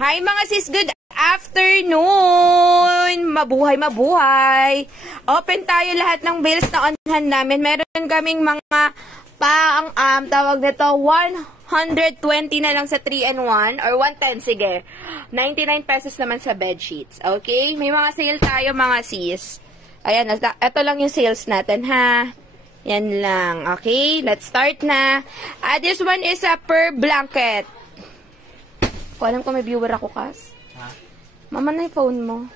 Hi mga sis, good afternoon! Mabuhay, mabuhay! Open tayo lahat ng bills na onhan namin. Meron kaming mga tawag nito, 120 na lang sa 3-in-1 or 110, sige. 99 pesos naman sa bedsheets. Okay? May mga sale tayo mga sis. Ayan, ito lang yung sales natin ha. Yan lang. Okay? Let's start na. This one is a per blanket. Ko alam ko may viewer ako, Kas. Ha? Mama na yung phone mo.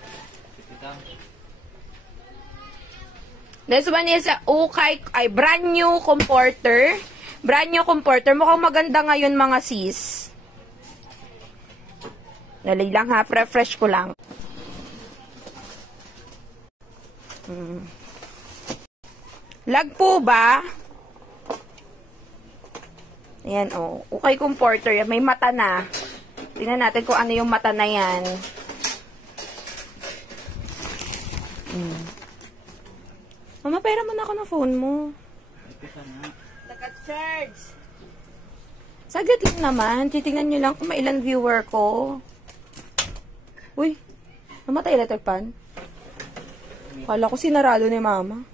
This one is a ukay, brand new comforter. Brand new comforter. Mukhang maganda ngayon mga sis. Dali lang ha. Refresh ko lang. Lag po ba? Ayan o. Ukay comforter. May mata na. Tingnan natin kung ano yung mata na yan. Mama, pera mo na ako ng phone mo. Naka-charge. Saglit lang naman. Titingnan nyo lang kung may ilang viewer ko. Uy, namatay electric pan. Kala ko sinarado ni Mama.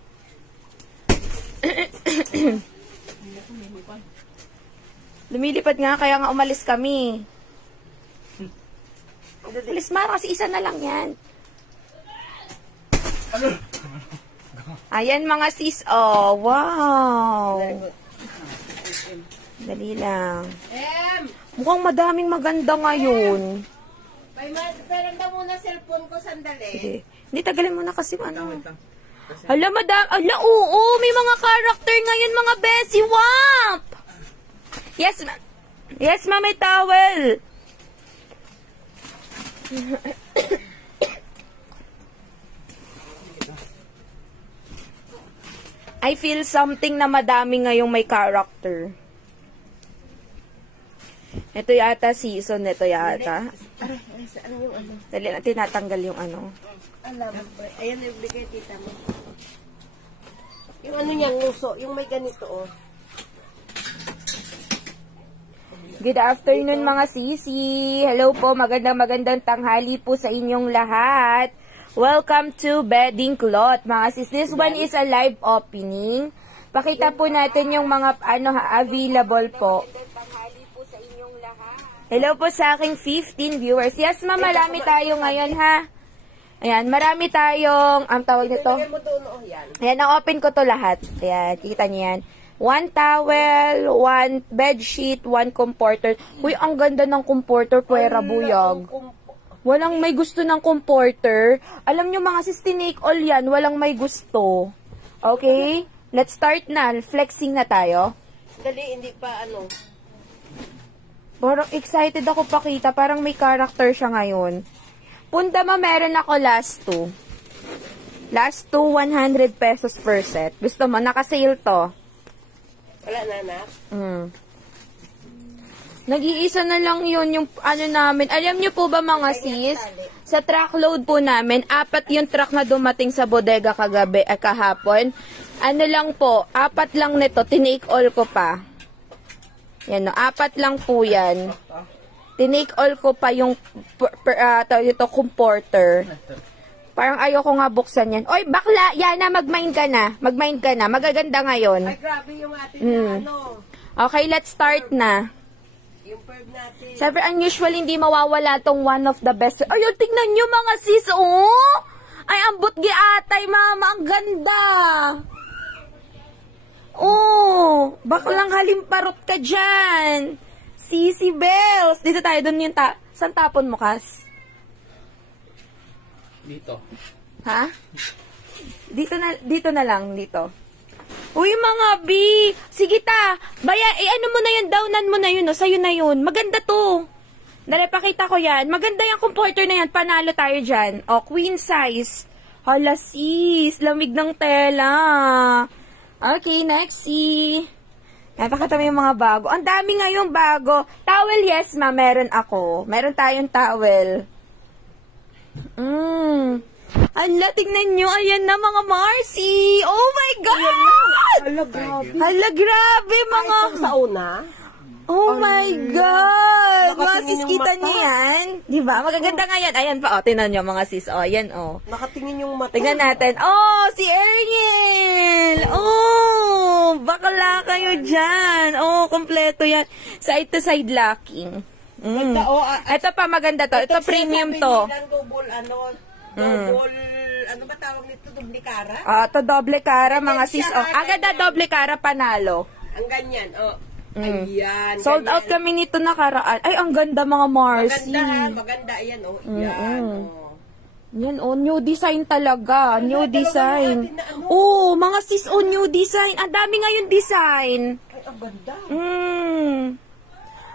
Lumilipad nga, kaya nga umalis kami. Alis Mara, kasi isa na lang yan. Ayan mga sis. Oh, wow. Dali lang. Mukhang madaming maganda ngayon. Pero daw muna cellphone ko sandali. Sige. Hindi, tagalin mo na kasi ano. Hala, ala, oo. May mga character ngayon, mga Bessie. Wap! Yes, yes, ma, may towel. I feel something na madami ngayong may character. Ito yata season, ito yata. Saan yung ano? Dali na, tinatanggal yung ano. Alam mo, ayan yung bigay tita mo. Yung ano niyang nguso, yung may ganito oh. Good afternoon mga sisi. Hello po, magandang tanghali po sa inyong lahat. Welcome to Bedding Cloth. Mga sis, this one is a live opening. Pakita po natin yung mga available po. Hello po sa aking 15 viewers. Yes, ma'am, marami tayo ngayon ha. Ayan, marami tayong, tawag nito. Ayan, na-open ko to lahat. Ayan, kita niyo yan. 1 towel, 1 bedsheet, 1 comforter. Uy, ang ganda ng comforter, puwera buyag. Walang may gusto ng comforter. Alam nyo mga sis, tinake all yan. Walang may gusto. Okay? Let's start na. Flexing na tayo. Dali, hindi pa ano. Parang excited ako pakita. Parang may character siya ngayon. Punta mo, meron ako last 2. Last 2, 100 pesos per set. Gusto mo, naka-sale to. Wala na, anak? Nag-iisa na lang yun yung ano namin. Alam nyo po ba mga sis? Sa truckload po namin, 4 yung truck na dumating sa bodega kagabi, kahapon. Ano lang po, 4 lang nito, tinake all ko pa. Yan no, 4 lang po yan. Tinake all ko pa yung ito, comforter. Parang ayoko nga buksan yan. Oy, bakla, Yana, mag-mind ka na. Mag-mind ka na. Magaganda ngayon. Ay, grabe yung atin na ano. Okay, let's start na. Yung perb natin. Sabi, unusual, hindi mawawala tong one of the best. Ayun, tignan nyo mga sis, oh! Ay, ambot giatay, mama. Ang ganda. Oh, baklang halimparot ka dyan. Sisi Bells. Dito tayo, dun yung saan tapon mo, Kas? Dito. Ha? Dito na lang, dito. Uy, mga B! Sige ta! Baya, ano mo na yun, downan mo na yun, no? Sa'yo na yun. Maganda to. Dali, pakita ko yan. Maganda yung comforter na yan. Panalo tayo dyan. O, queen size. Hala, sis. Lamig ng tela. Okay, next, see. Napakita mo yung mga bago. Ang dami ngayong bago. Towel, yes, ma. Meron ako. Meron tayong towel. Hala, tignan nyo. Ayan na, mga Marcy. Oh my God! Hala, grabe. Hala, grabe, mga... Ay, sa una? Oh my God! Mga Nakatingin sis, yung kita mata. niyo yan? Di ba? Magaganda nga yan. Ayan pa, tinan niyo mga sis. Ayan, Nakatingin yung mata. Tingnan natin. Si Erniel! Bakla kayo dyan. Kompleto yan. Side-to-side locking. Ganda, Ito pa, maganda to. Ito premium to. Double, ano ba tawag nito? Doble cara? To doble cara, mga sis. Ang ganda doble cara, panalo. Ang ganyan, Ayan. Sold out kami nito nakaraan. Ay, ang ganda mga Marcy. Maganda, ayan, Yan, Yan, new design talaga. New design. Mga sis, new design. Ang dami ngayon design. Ay, ang ganda.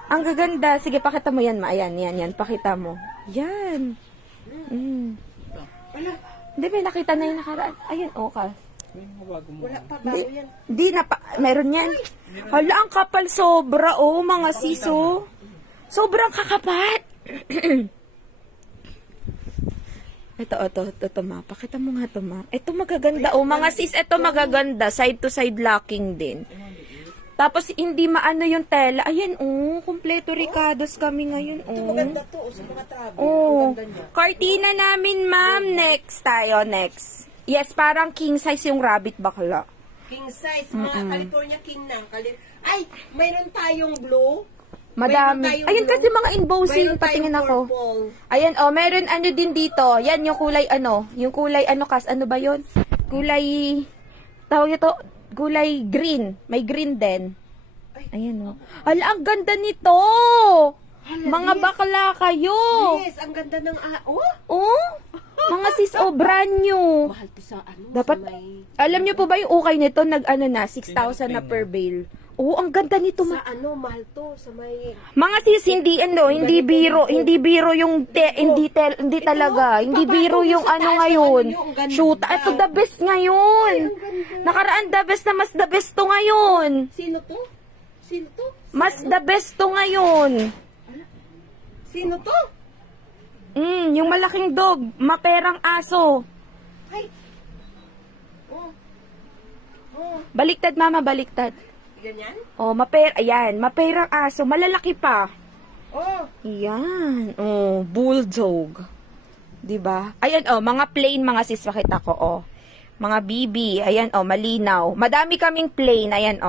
Ang gaganda. Sige, pakita mo yan, ma. Ayan. Pakita mo. Yan. Wala. Hindi, may nakita na yung nakaraan. Ayan, ka. Wala pa, bago yan. Di na pa. Meron yan. Hala, ang kapal sobra, mga sis, Sobrang kakapal. Ito, ma. Pakita mo nga to, ma. Ito magaganda, mga sis. Ito magaganda. Side to side locking din. Tapos, hindi maano yung tela. Ayan, kompleto ricados kami ngayon, Ito maganda to, sa mga travel. Ang ganda niya. Cortina namin, ma'am. Next. Yes, parang king size yung rabbit bakla. King size, mga California king na. Ay, mayroon tayong blue. Madami. Ayun kasi mga embossing, Mayroon tayong patingin ako. purple. Ayan, meron din dito. Yan, yung kulay ano ba yun? Tawag ito, kulay green. May green din. Ayan, Hala, ang ganda nito! Mga bakla kayo! Yes, ang ganda ng, Mga sis, brand new. mahal to sa Dapat, sa may, alam niyo po ba yung ukay nito, 6,000 na per bale. Ang ganda nito. sa mahal to, sa may, Mga sis, hindi biro yung hindi talaga. Hindi biro yung ngayon. Shoot, ito the best ngayon. Nakaraan the best na mas the best to ngayon. Sino to? Mas the best to ngayon. Sino to? Yung malaking dog, maperang aso. Ay. Baliktad, mama, baliktad. Ganyan? Ayan, maperang aso, malalaki pa. Yan. Bulldog. 'Di ba? Ayan, mga plain, mga sis, pakita ko, Mga BB, ayan, malinaw. Madami kaming plain, ayan,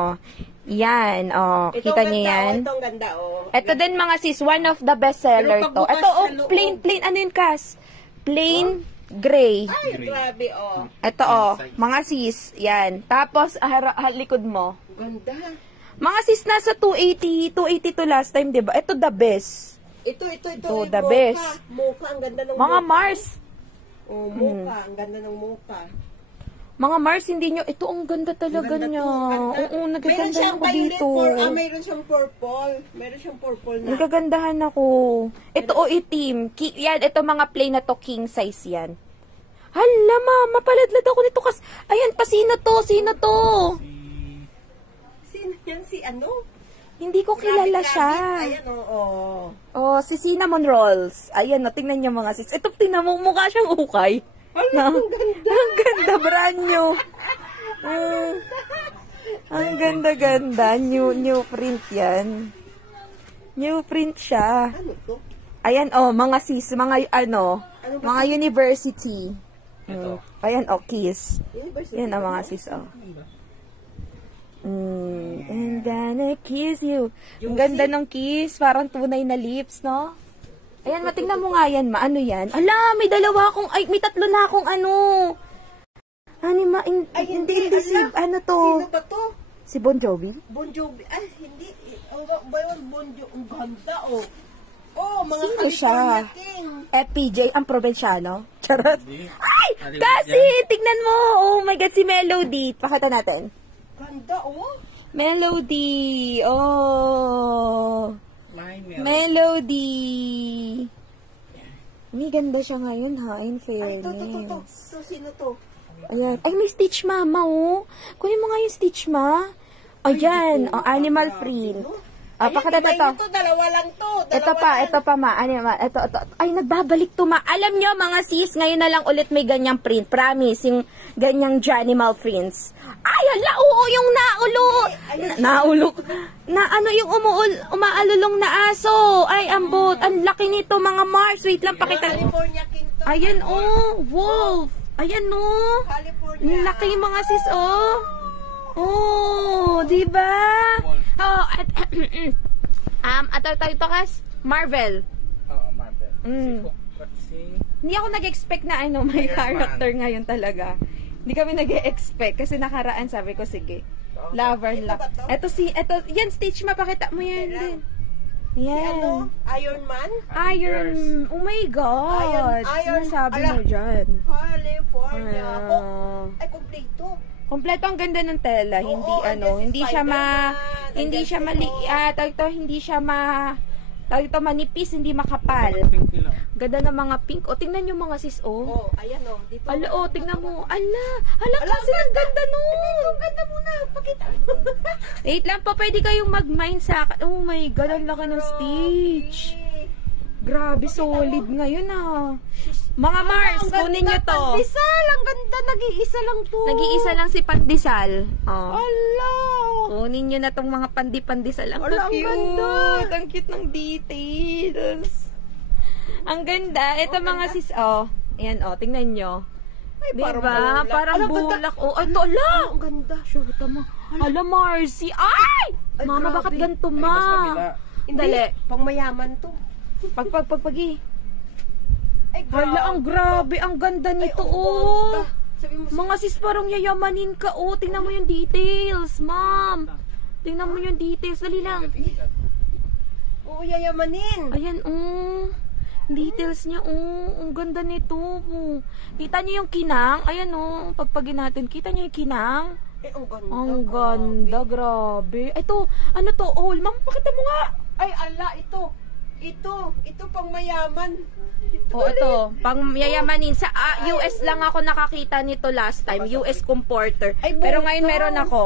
Yan, kita niyo yan? Ito ang ganda, Ito din, mga sis, one of the best seller Pero to. pagbukas Ito, sa loob. plain, ano yun, Kas? Plain gray. Ay, grabe, Ito, mga sis, yan. Tapos, likod mo. Ganda. Mga sis, nasa 280 to last time, diba? Ito, the best. Ito, the best. Mocha, ang ganda ng Mga mocha. Mars. Mocha, ang ganda ng mocha. Mga Mars, hindi nyo, ito ang ganda talaga niya. Oo, nagaganda ako dito. Mayroon siyang purple. Meron siyang purple na. Nagagandahan ako. Ito, itim. Yan, ito mga plain na to, king size yan. Hala, mama, paladlad ako nito. Ayan pa, sino to? Sino yan si ano? Hindi ko kilala siya. Ayan, Si Cinnamon Rolls. Ayan, tingnan niyo mga sis. Ito, tingnan mo, mukha siyang ukay. Ang ganda. Ang ganda, brand new. Ang ganda-ganda. New print yan. New print siya. Ano to? Ayan, mga sis, mga mga university. Ayan, kiss. Yan ang mga sis, I'm gonna kiss you. Ang ganda ng kiss. Parang tunay na lips, no? Ayan, matingnan mo nga yan, Ano yan? Ala, may tatlo na akong hindi, si, ano to? Sino ba to? Si Bon Jovi? Bon Jovi. Ay, hindi. Bon Jovi. Ang ganda, mga Sino siya? California King. FPJ, ang probinsyano? Charot. Ay! Kasi! Tignan mo! Oh my God, si Melody. Pakita natin. Ganda, Melody. Melody. May ganda siya ngayon, ha? In fairness. Ay, to. Sino to? Ayan. Ay, may Stitch Mama, Kunin mo nga yung Stitch Ma. Ayan, ang animal print. Ah, pakita iba to. ito, dalawa lang to. Ito pa, ma. Ano, ma? Ito. Ay, nagbabalik to, ma. Alam nyo, mga sis, ngayon na lang ulit may ganyang print. Promise, yung ganyang Janimal prints. Ay, hala, oo, yung naulok. Yung umaalulong na aso. Ay, ambot. Ang laki nito, mga Mars. Wait lang, pakita. California King to. Ayan, oh, wolf. Ayan, oh. California. Ang laki, mga sis, oh. Oh, di ba? Oh, at ito kas Marvel. Oo, Marvel. Mm. Hindi ako nag-expect na may character ngayon talaga. Hindi kami nag-expect kasi nakaraan sabi ko sige. Lover lang. Ito yan Stitch, mapakita mo yan din. Yan. Si ano? Iron Man? Iron. Oh my God. Iron. Sinasabi mo dyan. California. Ah. Oh, ay, kompleto. Kompleto ang ganda ng tela, Oo, hindi siya manipis, hindi makapal. Ganda ng mga pink. O tingnan niyo mga sis, Oh, ayan oh, dito. Ala, tingnan mo. Ala kasi ang ganda nun. Ang ganda muna, pakita. Wait lang pa, pwede kayong mag-mine sa akin. Oh my God, ang laki ng Stitch. Grabe, solid ngayon Mga Mars, kunin nyo to. Pandesal, ang ganda. Nag-iisa lang to. Nag-iisa lang si Pandesal. Oh. Ala. Kunin nyo na tong mga pandesal. Ang Ala, ang cute. ganda. Ang cute ng details. Ang ganda. Ito mga sis, ayan, tingnan nyo. Ay, Diba? Parang bulak. Oh, ala. Ang ganda. Shoot mo. Ala, Marcy. Ay! Mama, grabe. bakit ganito, Ay, mas ma? kabila. Hindi, Dali. pang mayaman to. Pagpagi. Ay, Hala, ang grabe. Ang ganda nito, ganda. Sabi mo, Mga sis, parang yayamanin ka, Tingnan mo yung details, ma'am. Tingnan mo yung details. Dali lang. oo, yayamanin. Ayan, details niya, ang ganda nito. Kita niyo yung kinang? Ayan, pagpagin natin. Kita niyo yung kinang? Ang ganda. Ang ganda, grabe. Ito, ano to? Ma'am, pakita mo nga. Ay, ala, ito pang mayaman. Ito, pang yayamanin. Sa US lang ako nakakita nito last time. US comporter. Ay, Pero bukaw. ngayon meron ako.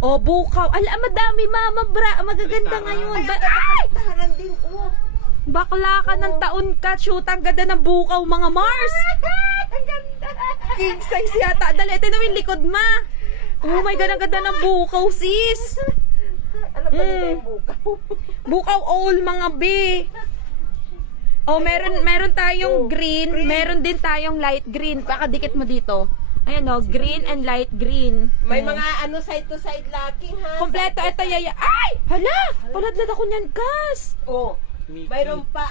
Bukaw. Ala, madami, mama, magaganda ngayon. Ay! Tahanan din, Bakla ka ng taon ka. Shoot, ang ganda ng bukaw, mga Mars. Ang ganda. King size yata. Dali, ito na yung likod, ma. Oh my God, ang ganda ng bukaw, sis. Ano ba nila yung bukaw? Bukaw all, mga B. Meron tayong green. Meron din tayong light green. Baka dikit mo dito. Ayan green and light green. May mga side to side locking, ha? Kompleto, ito yaya. Ay! Hala! Paladlad ako niyan, Gas. Mayroon pa,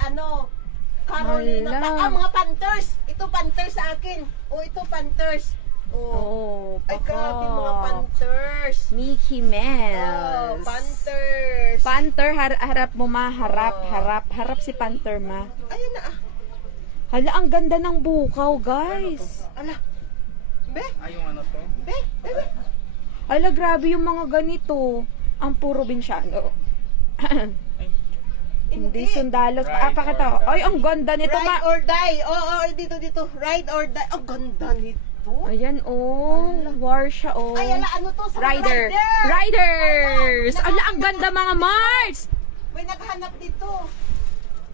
Carolina. Hala. Mga Panthers. Ito Panthers sa akin. Ito Panthers. Ay, grabe mga Panthers. Mickey Mouse. Panthers. Panther, harap mo, ma. Harap si Panther, ma. Ayun na, Hala, ang ganda ng bukaw, guys. Ala. Be? Yung ano to? Be? Hala, grabe yung mga ganito. Ang puro binsyano. Hindi, sundalos. Pakita. Ay, ang ganda nito, Ride ma. or die. Dito. Ride or die. Ang ganda nito. Ayan, war siya, Ay, ala, ano to? Sa rider. Riders! Ala, ang ganda, mga Mars! May naghanap dito.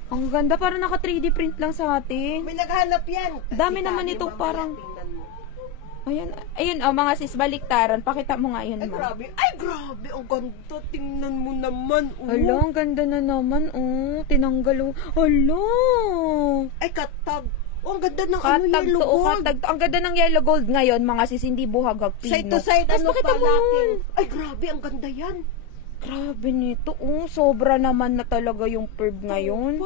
Ang ganda, parang naka 3D print lang sa atin. May naghanap yan. Dami naman ito, parang... Ayun, mga sis, baliktaran. Pakita mo nga yun, Ay, ma. grabe. Ang ganda. Tingnan mo naman. Hala, ang ganda na naman, tinanggal, hala. Ay, katag. Ang ganda ng Katag yellow to, gold. katag to. Ang ganda ng yellow gold ngayon, mga sis, hindi buhagag pino. Side to side, Tapos pakita mo palaking. yun. Ay, grabe. Ang ganda yan. Grabe nito, sobra naman na talaga yung perv ngayon.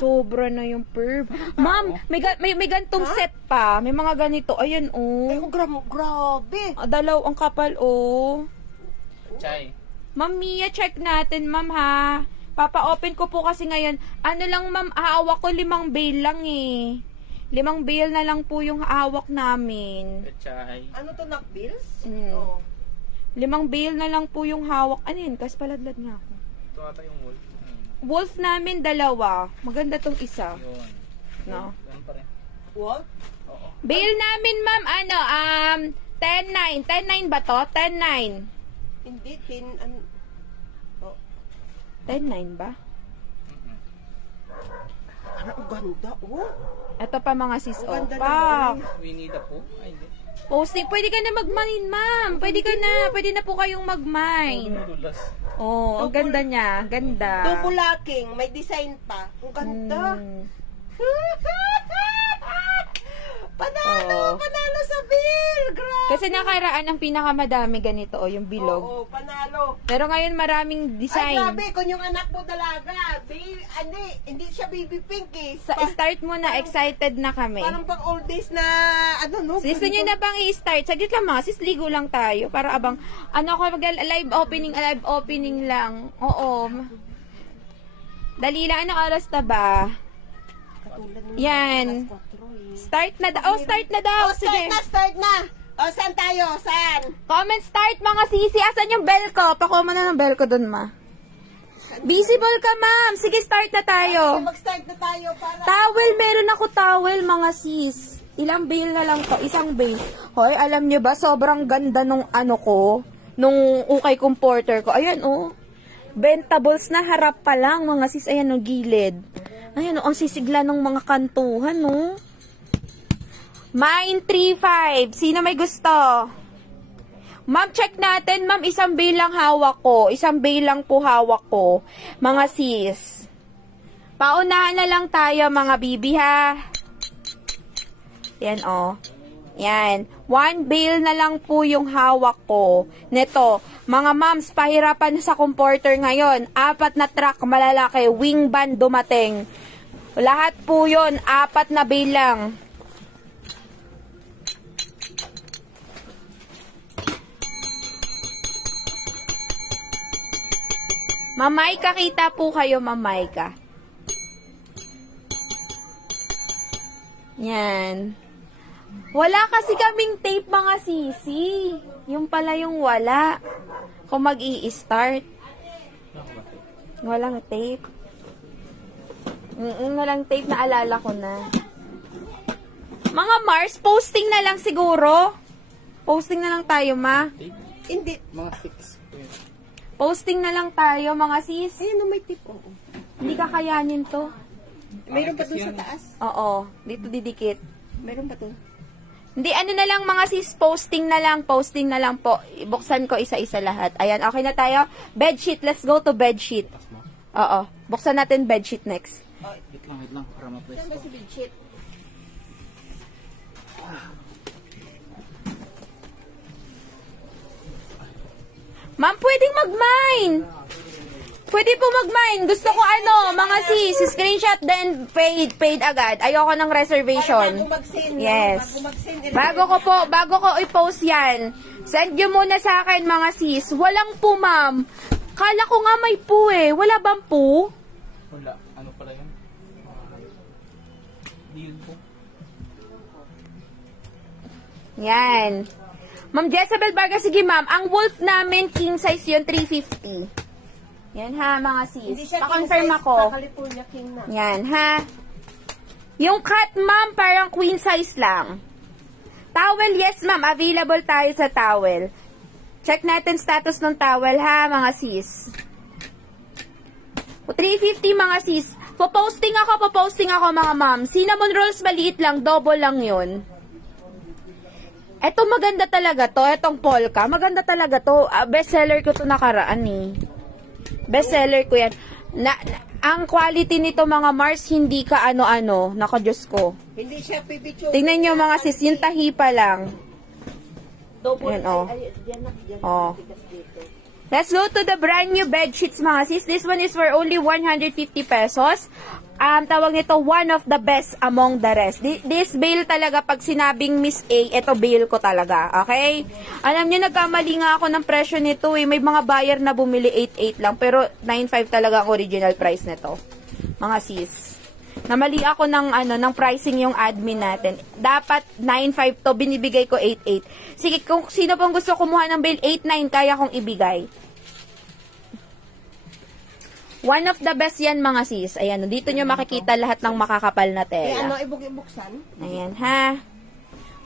Sobra na yung perv. Ma'am, may gantong set pa. May mga ganito. Ayan, Ay, grabe. Ang kapal, Chay. Ma'am Mia, check natin, ma'am, ha. Papa-open ko po kasi ngayon. Ano lang, ma'am, hawak ko 5 bail lang, 5 bail na lang po yung hawak namin. Chay. Ano to, knockbills? 5 bail na lang po yung hawak. Ano yun? Kas paladlad nga ako. Ito ata yung wolf. Wolf namin 2. Maganda tong isa. Yun. No? Yan pa rin. What? Oo. Bail namin, ma'am, 10-9. 10-9 ba to? 10-9. Hindi, 10.9 ba? Ano, ang ganda, oh. Ito pa mga sis, Ang oh. ganda Wow. naman. Winnie the Pooh? Ay, hindi. Posting, pwede ka na mag-mine, ma'am. Pwede na po kayong mag-mine. Dulas. Oh, ang ganda niya. Ganda. Double locking, may design pa. Ang ganda. Hmm. Panalo, Oo. panalo sa bill. Grabe. Kasi nakaraan ang pinakamadami ganito, oh, yung bilog. Oo, panalo. Pero ngayon maraming Ay, design. grabe, kung yung anak mo dalaga, hindi siya baby pink eh. Sa start mo na, excited na kami. Parang pang old days na, ano no? Gusto nyo na bang i-start? Saglit lang mga sis, ligo lang tayo. Para abang, live opening lang. Oo. Dali lang, anong oras na ba? Katulad ng Yan. alas 4 eh. Start na daw. Oh, start na daw. Oh, Sige. start na. O, saan tayo? Saan? Comment start mga sisi. Asan yung bell ko? Pakuha mo na ng bell ko dun, ma. Visible ka, ma'am. Sige, start na tayo. Mag-start na tayo para... Towel, meron ako towel, mga sis. Ilang bail na lang to? Isang bail. Hoy, alam nyo ba, sobrang ganda nung ano ko, nung ukay comforter ko. Ayan, oh. Bentables na harap pa lang, mga sis. Ayan, oh, gilid. Ayan, oh, ang sisigla ng mga kantuhan, oh. Mine 3.5. Sino may gusto? Ma'am, check natin. Ma'am, isang bail lang hawak ko. Isang bail lang po hawak ko. Mga sis. Paunahan na lang tayo, mga bibi, ha? Yan, oh. Yan. 1 bail na lang po yung hawak ko. Neto, mga moms, pahirapan sa comforter ngayon. 4 na truck, malalaki. Wing band dumating. Lahat po yun. 4 na bail lang. Mamay ka, kita po kayo, mamay ka. Yan. Wala kasi kaming tape, mga sisi. Yung pala yung wala. Kung mag-i-start. Walang tape. Walang tape, naalala ko na. Mga Mars, posting na lang siguro. Posting na lang tayo, ma. Hindi. Mga 6. Posting na lang tayo, mga sis. Ayun, may tip. Oo. Hindi kakayanin to. Mayroon pa doon sa taas. Oo, dito didikit. Mayroon pa doon. Hindi, ano na lang mga sis, posting na lang po. Buksan ko isa-isa lahat. Ayan, okay na tayo. Bedsheet, let's go to bedsheet. Oo, buksan natin bedsheet next. Wait lang. Para ma-place Saan ba ko. si bedsheet? Ma'am, pwedeng mag-mine. Pwede po mag-mine. Gusto ko mga sis, screenshot then paid agad. Ayoko ng reservation. Bago mag-send. Yes. Bago mag-send. Bago ko i-post yan, send nyo muna sa akin, mga sis. Walang po, ma'am. Kala ko nga may po eh. Wala bang po? Wala. Ano pala yun? Deal po. Yan. Ma'am Jezebel Vargas, sige ma'am. Ang wolf namin, king size yun, 350. Yan ha, mga Hindi sis. siya Pa-confirm king size, ako. California king na. Yan ha. Yung cut, ma'am, parang queen size lang. Towel, yes ma'am. Available tayo sa towel. Check natin status ng towel ha, mga sis. 350 mga sis. Poposting ako mga ma'am. Cinnamon rolls maliit lang, double lang yun. Eto maganda talaga to, etong polka. Maganda talaga to. Best seller ko to nakaraan eh. Best seller ko yan. Ang quality nito mga Mars, hindi ka ano-ano. Nako, Diyos ko. Hindi siya pibicho. Tingnan nyo mga sis, yung tahi pa lang. Double. Yan, oh. Ay, diyan na. Oh. Tigas dito. Let's go to the brand new bed sheets mga sis. This one is for only 150 pesos. Tawag nito, one of the best among the rest. This bail talaga, pag sinabing Miss A, ito bail ko talaga. Okay? Alam niyo, nagkamali nga ako ng presyo nito eh. May mga buyer na bumili 8.8 lang. Pero 9.5 talaga ang original price nito. Mga sis. Namali ako ng pricing yung admin natin. Dapat 9.5 to, binibigay ko 8.8. Sige, kung sino pang gusto kumuha ng bail, 8.9 kaya kong ibigay. One of the best yan mga sis. Ayan, dito nyo makikita lahat ng makakapal na Eh, ano, tela. ibuksan? Ayan ha.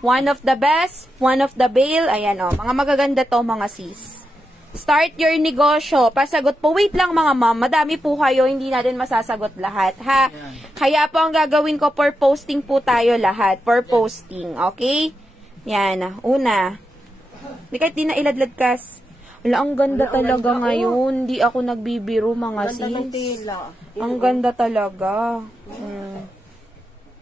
One of the best, one of the bail. Ayan mga magaganda to mga sis. Start your negosyo. Pasagot po. Wait lang mga ma'am. Madami po kayo. Hindi natin masasagot lahat. Ha? Kaya po ang gagawin ko for posting po tayo lahat. For posting. Okay? Yan. Una. Hindi kahit di na iladlad kas. Wala, ang ganda talaga ngayon. Hindi ako nagbibiro mga sis. Ang ganda talaga.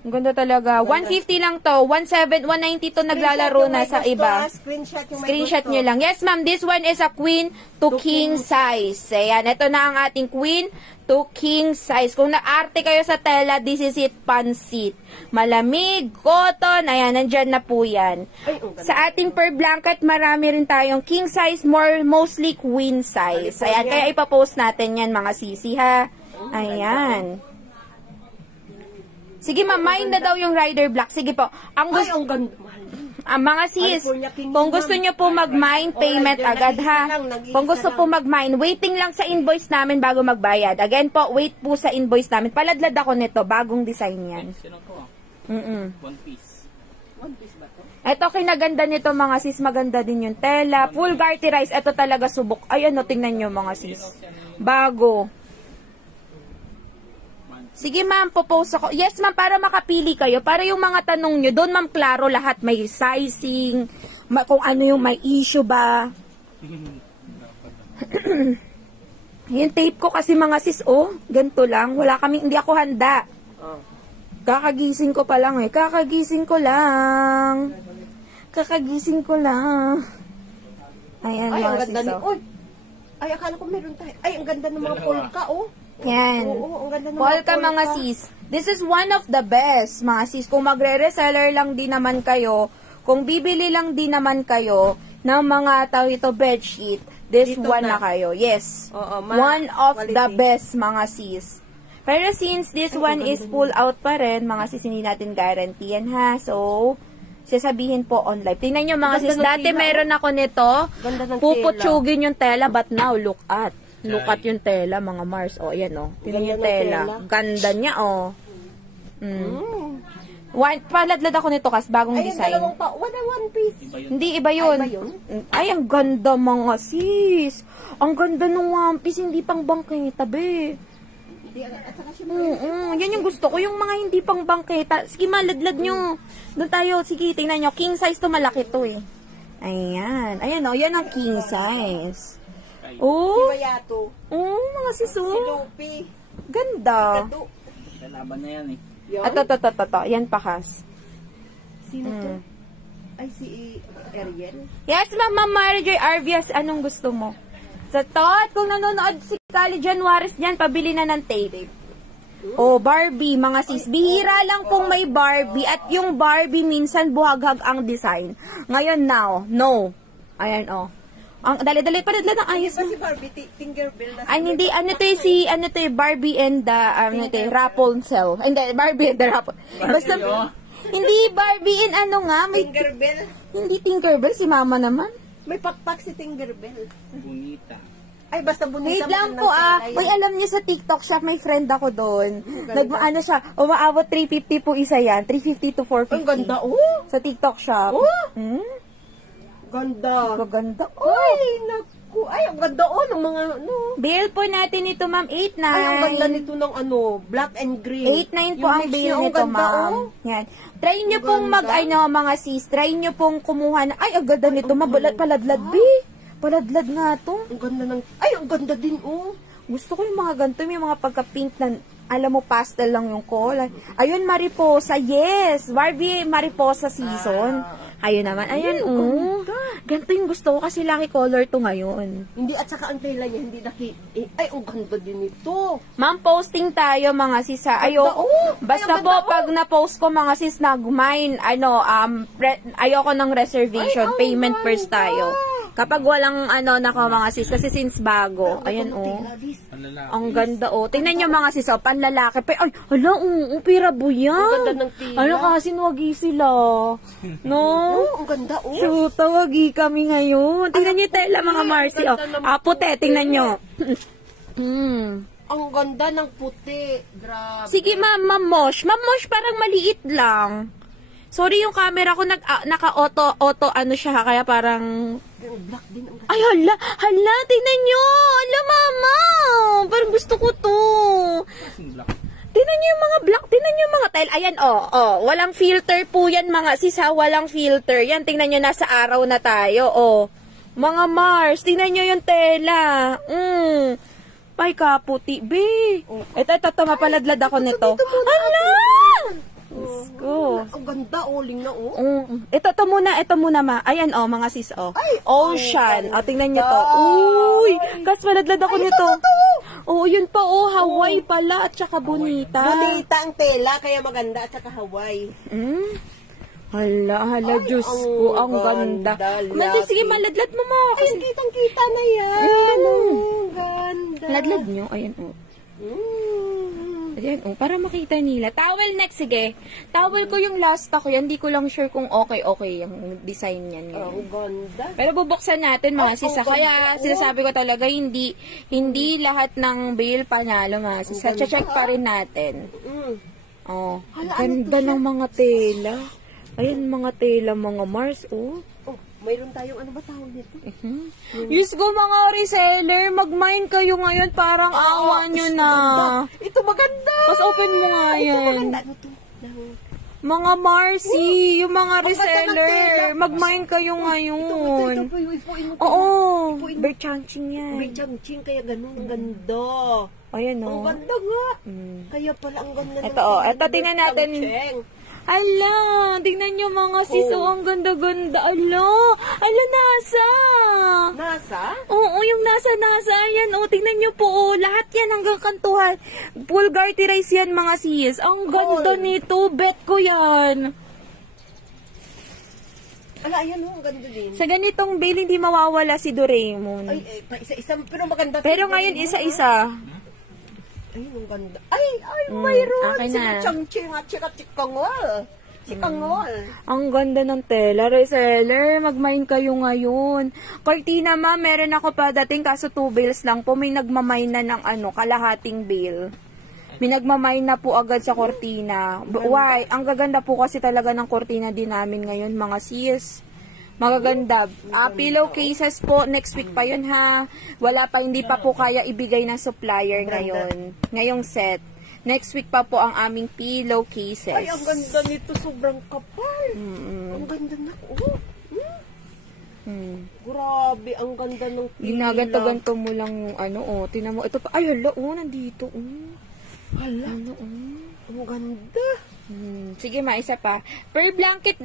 Ang ganda talaga. 150 lang to. 190 to naglalaro na sa iba. Screenshot nyo lang. Yes, ma'am. This one is a queen to king size. Ayan. Ito na ang ating queen to king size. Kung naarte kayo sa tela, this is it. Pansit. Malamig, cotton. Ayan. Nandyan na po yan. Sa ating per blanket, marami rin tayong king size, mostly queen size. Ayan. Kaya ipapost natin yan mga sisi ha. Ayan. Sige ma'am, mine na daw yung Rider Black. Sige po. Ang gusto, mga sis, kung gusto nyo po mag-mine, payment agad ha. Kung gusto po mag-mine, waiting lang sa invoice namin bago magbayad. Again po, wait po sa invoice namin. Paladlad ako nito, bagong design yan. One piece. One piece ba to? Ito, kinaganda nito mga sis, maganda din yung tela. Full garterize, ito talaga subok. Ay ano, tingnan nyo mga sis. Bago. Sige ma'am, popost ako. Yes ma'am, para makapili kayo. Para yung mga tanong nyo, doon ma'am, klaro lahat. May sizing, kung ano yung may issue ba. Yung tape ko kasi mga sis, oh, ganito lang. Wala kami, hindi ako handa. Kakagising ko pa lang eh. Kakagising ko lang. Ayan Ay, ang mga ganda sis, ni... oh. Uy! Ay, akala ko meron tayo. Ay, ang ganda ng mga polka, oh. Yan. Oo, ang ganda ng Polka mga sis. This is one of the best mga sis. Kung magre-reseller lang din naman kayo, kung bibili lang din naman kayo ng mga tao ito bedsheet, this Dito one na. na kayo. Yes. Oo, One of quality. the best mga sis. Pero since this one is full out pa rin, mga sis, hindi natin guarantee yan ha. So, sasabihin po online. Tingnan nyo mga Ganda sis, ng dati tela, meron ako nito. Ganda ng Puputsyugin yung tela, but now, look at. Look at yung tela, mga Mars. O, ayan, o. Tingnan yung Ganda ng tela. tela. Ganda niya, o. Paladlad ako nito, kas, bagong Ay, design. dalawang pa. One piece. Hindi, iba yun. Ay, iba yun? Ay, ang ganda, mga sis. Ang ganda ng One Piece, hindi pang bangketa, be. At saka siya Yan yung gusto ko, yung mga hindi pang bangketa. Sige, maladlad nyo. Doon tayo, sige, tingnan nyo. King size to, malaki to, eh. Ayan. Ayan, o. Yan ang king size. Oh. Bayato. Oh, mga sis, Si oh. Lupi. Ganda. Kado. Lalaban na yan eh. Yun. Ito. Yan pa, kas. Sino to? Ay, si Ariel. Yes, Ma'am Marjorie Arvias, anong gusto mo? Sa tot, kung nanonood si Kali Januaris dyan, pabili na ng tape. Oh, Barbie, mga sis. Bihira lang pong may Barbie. At yung Barbie, minsan buhaghag ang design. Ngayon, now, no. Ayan, oh. Ang dali-dali pa ng ayos Kasi mo. si Barbie, Tinkerbell. Ay, hindi, ano to yung Barbie and the, Rapunzel. Hindi, Barbie and the Rapunzel. Basta, hindi Barbie and ano nga, may, Tinkerbell. hindi Tinkerbell, si mama naman. May pakpak si Tinkerbell. Bonita. Ay, basta bonita. Wait lang po Uy, alam niyo sa TikTok shop, may friend ako doon. Ano siya, umaabot 350 po isa yan. 350 to 450. Ang ganda, oh. Sa TikTok shop. Oh. Ganda. Ganda. Ganda. Ay, naku. Ay, ang ganda, oh, ng mga, Bill po natin ito, ma'am. 8.9. Ay, ang ganda nito ng black and green. 8.9 po Yung ang mix bill niya, ang nito, ganda, ma'am. oh. Yan. Try nyo Ang pong ganda. mga sis, try nyo pong kumuha na, ay, ang ganda nito, paladlad, bi. Paladlad nga to. Ang ganda ng, ay, ang ganda din, oh. Gusto ko yung mga ganito, may mga pagka-pink na, alam mo, pastel lang yung color. Ayun, Mariposa, yes. Barbie Mariposa season. Ayun naman. Ayun, ganito yung gusto ko kasi lucky color to ngayon. Hindi, at saka ang tela niya, hindi ay, ang ganda din ito. Ma'am, posting tayo mga sis ha. Basta po, pag na-post ko mga sis, nag-mine, ayoko ng reservation, payment first tayo. Kapag walang nako mga sis, kasi since bago, ayan ang ganda tingnan nyo mga sis, panlalaki pa, ay, hala, pira buyan. Ang ganda ng tila. Ano kasi, wagi sila. No? Ang ganda, oh. Shoot, wagi kami ngayon. Tingnan nyo tela mga Marcy, puti, tingnan nyo. Ang ganda ng puti. Grabe. Sige, Ma'am Mosh. Ma'am Mosh, parang maliit lang. Sorry, yung camera ko naka-auto ano siya, kaya parang... Black din ang Ay, hala, tingnan nyo. Hala, mama. Parang gusto ko to. Kasing black. Tingnan nyo yung mga black, tingnan nyo yung mga tile. Ayan, walang filter po yan, mga sis, ha, walang filter. Yan, tingnan nyo, nasa araw na tayo, Mga Mars, tingnan nyo yung tela. Ay, kaputi, be. Ito, mapaladlad ako nito. Hala! Let's go. Ang ganda, uling na, Ito muna, ma. Ayan, mga sis, Ay, Ocean. Tingnan nyo to. Uy, kas maladlad ako nito. Yun pa, Hawaii pala, at saka bonita. Bonita ang tela, kaya maganda at saka Hawaii. Hala, Diyos ko, ang ganda. Sige, maladlad mo, ma. Ay, kitang-kita na yan. Ayan, Ganda. Ladlad nyo, ayan, Ayan, para makita nila. Towel next, sige. Towel ko yung last ako yan. Hindi ko lang sure kung okay yung design niyan. Ang ganda. Pero bubuksan natin, mga sisa. Kaya sinasabi ko talaga, hindi lahat ng bail panalo, mga sisa. Check pa rin natin. Ganda ng mga tela. Ayan, mga tela, mga Mars, Mayroon tayong, ano ba tawag nito? Yes go, mga reseller. Mag-mine kayo ngayon. Parang awa nyo na. Ito maganda. Tapos open mo nga yan. Ano to? Mga Marcy, yung mga reseller. Mag-mine kayo ngayon. Oo. Berchangching yan. Berchangching, kaya ganun. Ang ganda. Ayan, Ang ganda nga. Kaya pala ang ganda. Ito, tingnan natin. Ala, tingnan nyo mga sis, ang ganda-ganda. Ala, nasa. Nasa? Oo, yung nasa, ayan, tingnan nyo po, lahat yan hanggang kantuhan. Vulgarity rice yan, mga sis. Ang ganda nito, bet ko yan. Ala, ayan ang ganda din. Sa ganitong bail, hindi mawawala si Doraemon. Ay, isa-isa, pero maganda. Pero ngayon, isa-isa. Ay, ang ganda. Ay, mayroon. Akin na. Chang-ching at chikangol. Ang ganda ng tela, reseller. Mag-mine kayo ngayon. Cortina, ma, meron ako pa dating kaso 2 bales lang po. May nagmamine na ng kalahating bale. May nagmamine na po agad sa Cortina. Why? Ang gaganda po kasi talaga ng Cortina din namin ngayon, mga sis. Magaganda. Pillowcases po, next week pa yun, ha. Wala pa, hindi pa po kaya ibigay ng supplier ngayon. Ngayong set. Next week pa po ang aming pillowcases. Ay, ang ganda nito. Sobrang kapal. Ang ganda na. Grabe, ang ganda ng pila. Ginaganto-ganto mo lang yung tinan mo. Ito pa. Ay, hala, nandito. Hala. Ang ganda. Sige, isa pa. Per blanket,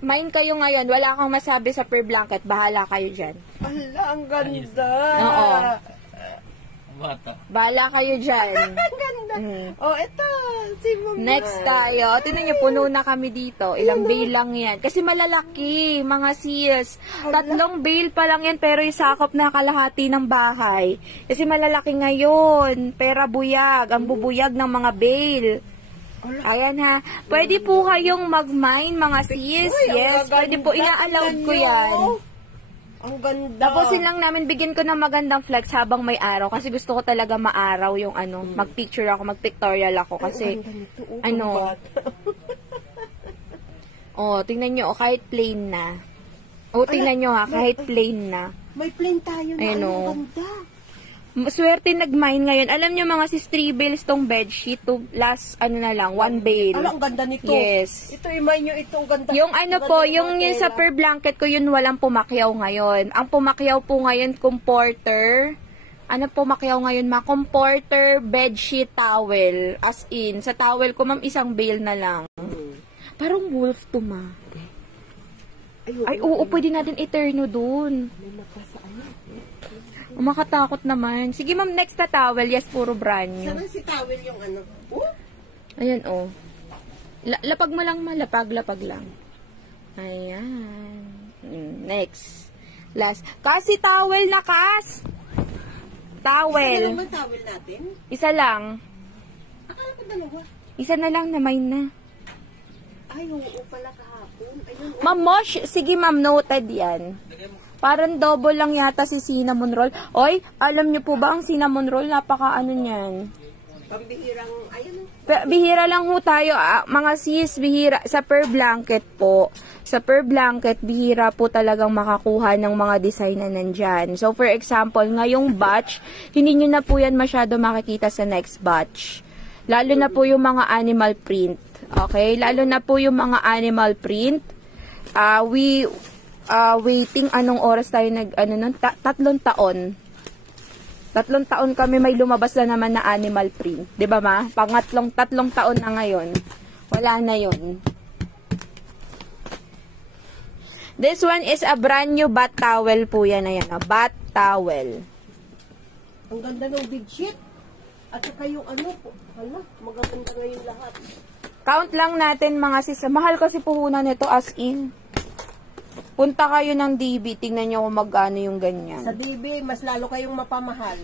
mine kayo ngayon. Wala kang masabi sa per blanket. Bahala kayo dyan. Hala, ang ganda. Oo. Bata. Bahala kayo dyan. Ang ganda. Ito. Si Mama. Next tayo. Tingnan niyo, puno na kami dito. Ilang bail lang yan. Kasi malalaki, mga sis. 3 bail pa lang yan, pero isakop na kalahati ng bahay. Kasi malalaki ngayon. Pera buyag. Ang bubuyag ng mga bail. Ayan, ha. Pwede po kayong mag-mine, mga sis. Yes, pwede po. Ina-allowed ko yan. Ang ganda. Tapusin lang namin, bigyan ko ng magandang flex habang may araw. Kasi gusto ko talaga maaraw yung mag-picture ako, mag-pictorial ako. Kasi, tingnan nyo, kahit plain na. Tingnan nyo, ha, kahit plain na. May plain tayo na. Ang ganda. Swerte nag-mine ngayon. Alam nyo, mga sis, 3 bales tong bedsheet. To last, 1 bale. Ang ganda nito. Yes. Ito, imay nyo, ito, ang ganda. Yung yung sa per blanket ko, yun walang pumakyaw ngayon. Ang pumakyaw po ngayon, comforter. Pumakyaw ngayon, comforter, bedsheet, towel. As in, sa towel ko, ma'am, 1 bale na lang. Parang wolf to, ma. Ay, oo, pwede natin eterno dun. May mapasa, Makatakot naman. Sige, ma'am, next na towel. Yes, puro brand new. Saan si towel yung Ayan, lapag mo lang, lapag lang. Ayan. Next. Last. Kasi towel na, Kas. Towel. Isa na towel natin? Isa lang. Akala ko 2. Isa na lang, na-mine na. Ay, oo pala kahapon. Ayun, Ma'am Mosh, sige ma'am, noted yan. Parang double lang yata si cinnamon roll. Oy, alam niyo po ba ang cinnamon roll? Napaka niyan. Pambihirang, ayun Bihira lang ho tayo, mga sis, bihira. Sa per blanket po. Sa per blanket, bihira po talagang makakuha ng mga design na nandyan. So, for example, ngayong batch, hindi nyo na po yan masyado makikita sa next batch. Lalo na po yung mga animal print. Okay? Lalo na po yung mga animal print. Waiting, anong oras tayo nun? 3 taon. 3 taon kami may lumabas na naman na animal print. 'Di ba ma? Pangatlong 3 taon na ngayon. Wala na 'yon. This one is a brand new bath towel po yan. Ayan, bath towel. Ang ganda ng bedsheet. At saka yung ano po. Hala, magaganda ngayon lahat. Count lang natin mga sis. Mahal kasi puhunan nito as in. Punta kayo ng DB, tingnan nyo kung magkano yung ganyan. Sa DB, mas lalo kayong mapamahal.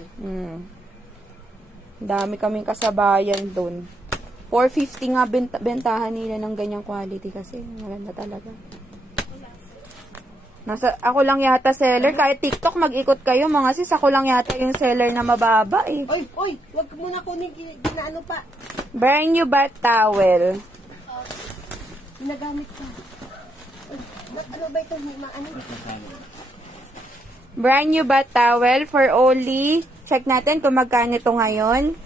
Dami kaming kasabayan dun. 450 nga bentahan nila ng ganyang quality kasi maganda talaga. Ako lang yata seller. Kahit TikTok mag-ikot kayo mga sis, ako lang yata yung seller na mababa eh. Oy, wag muna kunin ginaano pa. Brand new bath towel. Ginagamit ka. Ano ba ito? Brand new bath towel for only, check natin kung magkano ito ngayon.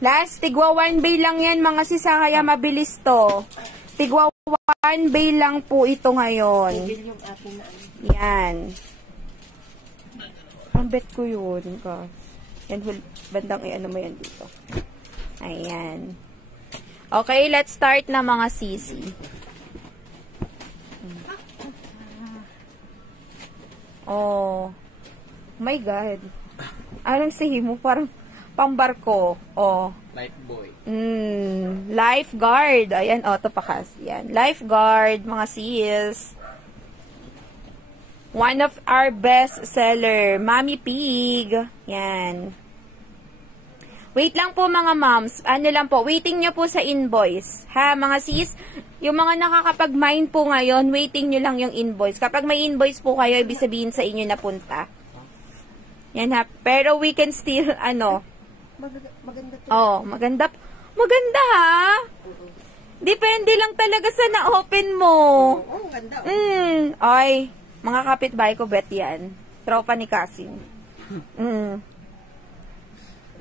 Last, tigwa 1 bay lang yan mga sisa, kaya mabilis to. Tigwa 1 bay lang po ito ngayon. Yan. Ang bet ko yun. Yan, bandang ano mo yan dito. Ayan. Okay, let's start na mga sisi. Oh my God. Anong sahi mo? Parang pambarko. Oh. Lifebuoy. Lifeguard. Ayan, ito pakas. Yan. Lifeguard, mga sis. One of our best seller, Mommy Pig. Yan. Wait lang po mga moms. Ano lang po, waiting nyo po sa invoice. Ha, mga sis? Yung mga nakakapag-mine po ngayon, waiting nyo lang yung invoice. Kapag may invoice po kayo, ibig sabihin sa inyo na punta. Yan ha. Pero we can still, Maganda to. Oh, maganda. Maganda ha. Depende lang talaga sa na-open mo. Oh, ganda. Ay, mga kapitbahay ko, bet yan. Tropa ni Kasim.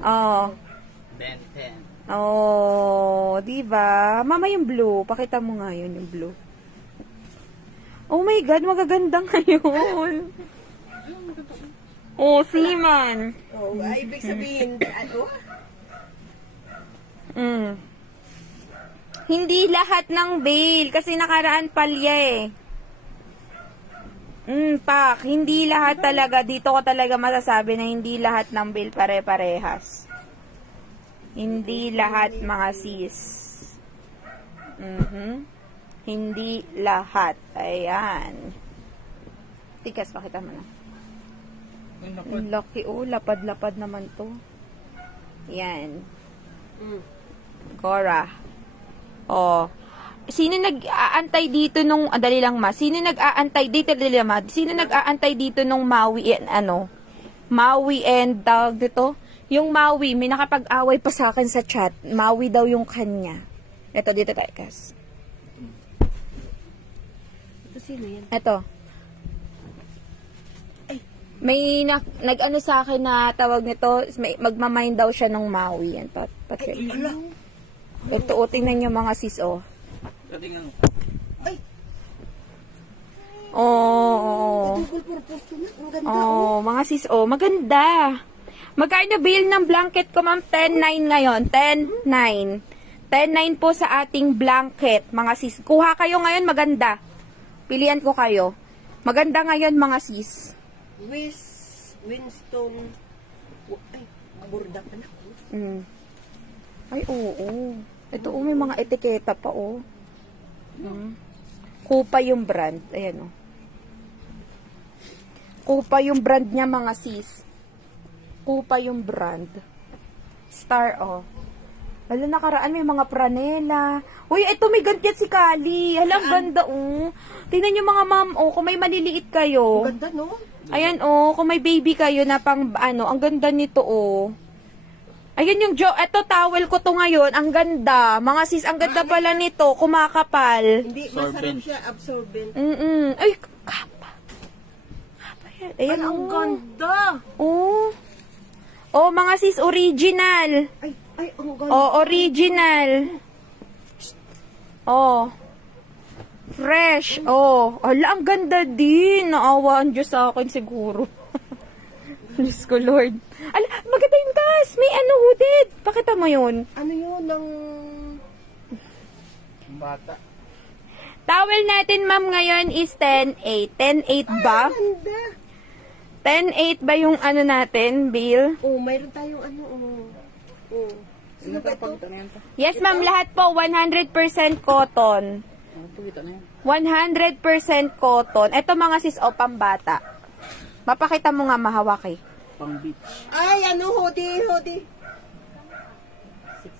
Oh. Ben 10. Oh, diba? Mama, yung blue. Pakita mo nga yun, yung blue. Oh my God, magaganda ngayon. Oh, seaman. Oh, ibig sabihin, ano? Hindi lahat ng bail, kasi nakaraan palya eh. Pak, hindi lahat talaga. Dito ko talaga masasabi na hindi lahat ng bail pare-parehas. Hindi lahat, mga sis. Hindi lahat. Ayan. Tikas, pakita mo na. Ang laki, oh. Lapad-lapad naman to. Yan. Cora. Oh. Sino nag-aantay dito nung, dali lang ma, sino nag-aantay dito, dali lang ma, sino nag-aantay dito nung Maui and Maui and, tawag dito, yung Maui, may nakapag-away pa sa akin sa chat, Maui daw yung kanya. Ito, dito tayo, Kas. Ito sino yan? Ito. May nag-ano sa akin na tawag nito, magmamind daw siya ng Maui. Yan, check. Ito, tingnan nyo mga sis, oh. Tingnan mo. Ay! Oh. Oh, mga sis, oh, maganda. Magkano bill ng blanket ko, ma'am? 10.9 ngayon. 10.9. 10.9 po sa ating blanket, mga sis. Kuha kayo ngayon, maganda. Pilihan ko kayo. Maganda ngayon, mga sis. Winston. Ay, burda pa na. Ay, oo. Ito, may mga etiketa pa, oh. Kupa yung brand. Ayan, oh. Kupa yung brand niya, mga sis. Kupa yung brand. Star, oh. Lalo nakaraan may mga pranela. Uy, ito may gantiyan si Kali. Alam, ganda, oh. Tingnan nyo mga ma'am, oh, kung may maliliit kayo. Ganda, no? Ayan, oh, kung may baby kayo na pang, ang ganda nito, oh. Ayun yung eto towel ko to ngayon. Ang ganda. Mga sis, ang ganda pala nito. Kumakapal. Hindi, masarap siya. Absorbent. Ay, kapa. Kapa yan. Ayan, Ang ganda. Oh. Oh, mga sis, original. Ay, ang ganda. Oh, original. Oh. Fresh. Oh. Ala, ang ganda din. Naawa ang Diyos sa akin siguro. Diyos ko, Lord. Ala, maganda yung gas. May hooded. Pakita mo yun. Ano yun ng... Bata. Towel natin, ma'am, ngayon is 10.8. 10.8 ba? Ganda. 10.8 ba yung natin, Bill? Oh, mayroon tayong Oh. Sino ka pagkita na yan pa? Yes, ma'am. Lahat po, 100% cotton. Pagkita na yan. 100% cotton. Ito mga sis, pambata. Mapakita mo nga mahawak eh. Pang beach. Ay, hoodie.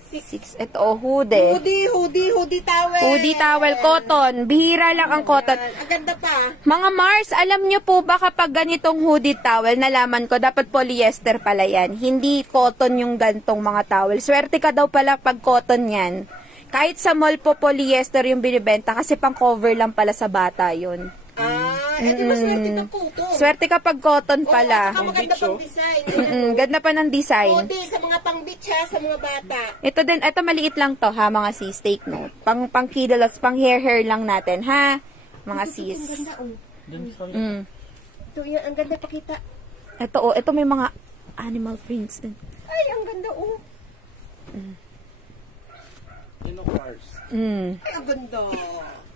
6. Ito, hoodie. Hoodie towel. Hoodie towel, cotton. Bihira lang ang cotton. Ang ganda pa. Mga Mars, alam nyo po ba kapag ganitong hoodie towel, nalaman ko, dapat polyester pala yan. Hindi cotton yung gantong mga towel. Swerte ka daw pala pag cotton yan. Kahit sa mall po, polyester yung binibenta kasi pang cover lang pala sa bata yun. Di ba swerte na po to? Swerte kapag cotton pala. Saka maganda pang design. Ganda pa ng design. Hoodie sa mga pang beach ha, sa mga bata. Ito din, ito maliit lang to ha, mga sis, take note. Pang kidalas, pang hair lang natin ha, mga sis. Ang ganda Mm. Ito yan, ang ganda pakita. Ito may mga animal prints din. Ay, ang ganda Dinosaurs. Ay, ang ganda.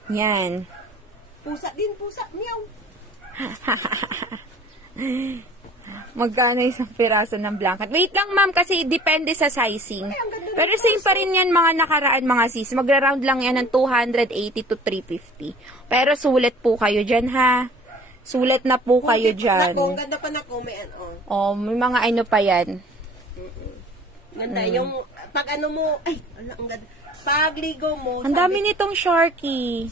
Yan. Pusa din, meow. Magkano isang piraso ng blanket? Wait lang ma'am, kasi depende sa sizing. Pero same pa rin yan mga nakaraan mga sis. Magra-round lang yan ng 280 to 350. Pero sulit po kayo dyan ha. Sulit na po kayo dyan. Ang ganda pa na may May mga pa yan. Ganda, yung pag mo, ay, ang ganda. Pagligo mo. Ang dami nitong Sharky.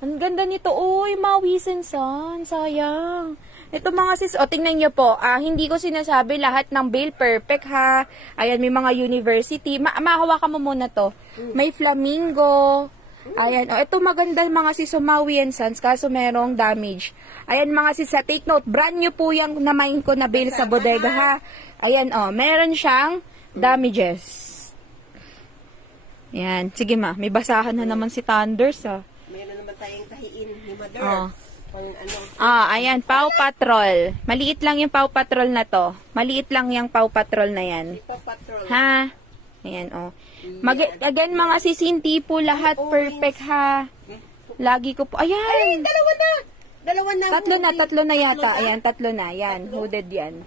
Ang ganda nito. Uy, mawisin san. Sayang. Ito mga sis, tingnan nyo po. Hindi ko sinasabi lahat ng bail perfect ha. Ayan, may mga university. Mahawakan mo muna to. May flamingo. Ayan, ito maganda mga sis, Maui and Sons, kaso merong damage. Ayan mga sis, take note, brand new po yung namain ko na bail sa bodega ha. Ayan, meron siyang damages. Ayan, sige ma, may basahan na naman si Thunders Meron naman tayong tahiin ni Mother. Ayan, Paw Patrol. Maliit lang yung Paw Patrol na to. Maliit lang yung Paw Patrol na yan. Paw Patrol. Ha? Ayan, again, mga sis, hindi po lahat perfect, ha? Lagi ko po, ayan. Ay, dalawa na. Tatlo na yata. Ayan, tatlo na. Yan, hooded yan.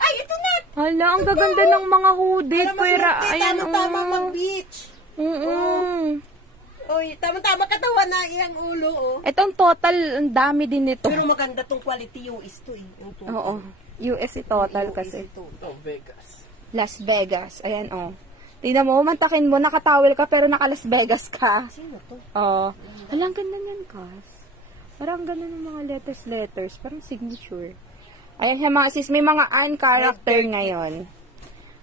Ay, ito na. Hala, ang gaganda ng mga hooded. Pwera, ayan, tama mag-beach. Uy, tama-tama katawan na iyang ulo, Itong total, ang dami din nito. Pero maganda tong quality US to, Yung Oo. US total kasi. Vegas. Las Vegas. Ayan, tingnan mo, mantakin mo, nakatawel ka pero naka Las Vegas ka. Sino to? Hala, ang ganda niyan, Kas. Parang ganda ng mga letters. Parang signature. Ayan siya mga sis, may mga character ngayon.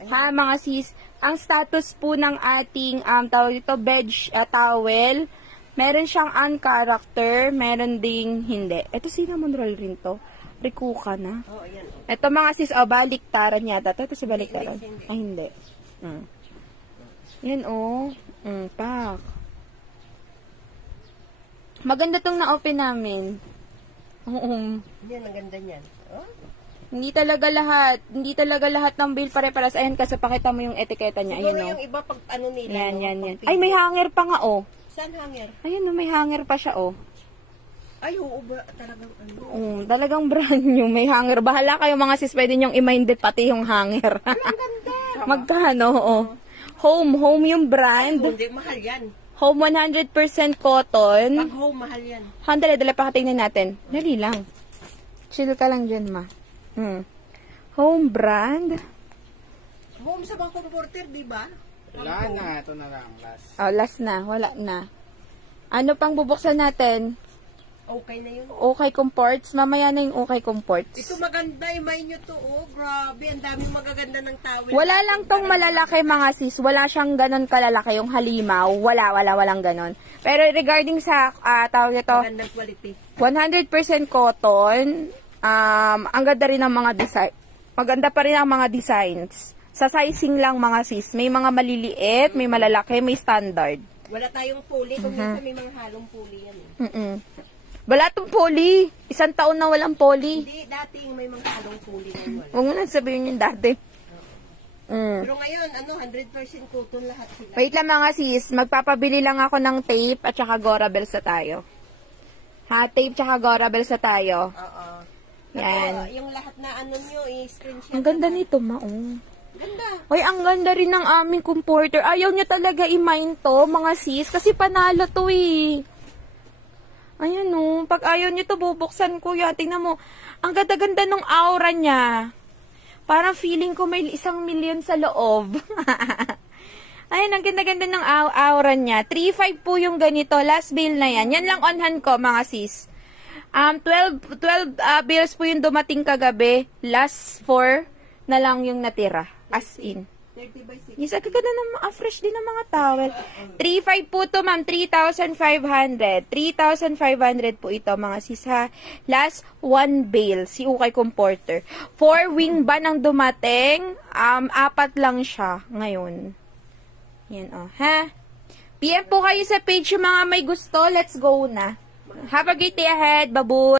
Ha, mga sis, ang status po ng ating tawag ito, towel, meron siyang character, meron ding hindi. Ito cinnamon roll rin to. Rikuka na. Ayan. Ito mga sis, baliktaran yata. Ito sa baliktaran. Ay, hindi. Yan, pak. Maganda tong na-open namin. Yan, ang ganda niyan. Hindi talaga lahat ng bill pare-paras. Ayan, kasi pakita mo yung etiketa niya. Siguro Ayan, yung iba pag nila. Yan. Ay, may hanger pa nga, Saan hanger? Ayan, may hanger pa siya, Ay, oo ba? Talagang talagang brand new. May hanger. Bahala kayo mga sis, pwede nyong i-minded pati yung hanger. Ang ganda. Magkano, Home yung brand. Hindi, mahal yan. Home 100% cotton. Pag home, mahal yan. Dala pa katingnan natin. Dali lang. Chill ka lang dyan, ma. Home brand. Home sa mga comforter, di ba? Wala na. Ito na lang. Last. Last na. Wala na. Ano pang bubuksan natin? Okay na yun. Okay comforts. Mamaya na yung okay comforts. Ito maganda, imay nyo to. Oh, grabe. Ang daming magaganda ng towel. Wala lang tong malalaki mga sis. Wala siyang ganon kalalaki. Yung halimaw. Walang ganon. Pero regarding sa, tawag ito, Magandang quality. 100% cotton. Ang ganda rin ng mga design. Maganda pa rin ang mga designs. Sa sizing lang mga sis. May mga maliliit, may malalaki, may standard. Wala tayong puli. Kung minsan may mga halong puli yan. Wala tong poly. 1 taon na walang poly. Hindi, dating may mga halong puli na wala. Huwag mo nang sabihin yung dati. Pero ngayon, 100% cotton lahat sila. Wait lang mga sis. Magpapabili lang ako ng tape at saka Gorabels na tayo. Ha? Tape tsaka Gorabels na tayo. Oo. Yan. Ako, yung lahat na nyo, i-screenshot. Ang ganda nito, maong. Ganda. Hoy, ang ganda rin ng aming comforter. Ayaw niya talaga i-mind to, mga sis. Kasi panalo to eh. Ayan o. Pag ayaw niyo to, bubuksan ko yan. Tingnan mo. Ang ganda-ganda ng aura niya. Parang feeling ko may 1,000,000 sa loob. Ayan, ang ganda-ganda ng aura niya. 3,500 po yung ganito. Last bill na yan. Yan lang on hand ko, mga sis. 12 bills po yung dumating kagabi. Last 4 na lang yung natira. As in. 30 by 6. Yes, agad na fresh din ng mga towel. 3,500 po to, ma'am. 3,500. 3,500 po ito, mga sis, ha. Last 1 bale, si Ukay Comforter. 4 wing ban ang dumating. 4 lang siya ngayon. Yan, oh, ha. PM po kayo sa page yung mga may gusto. Let's go na. Have a great day ahead. Babu.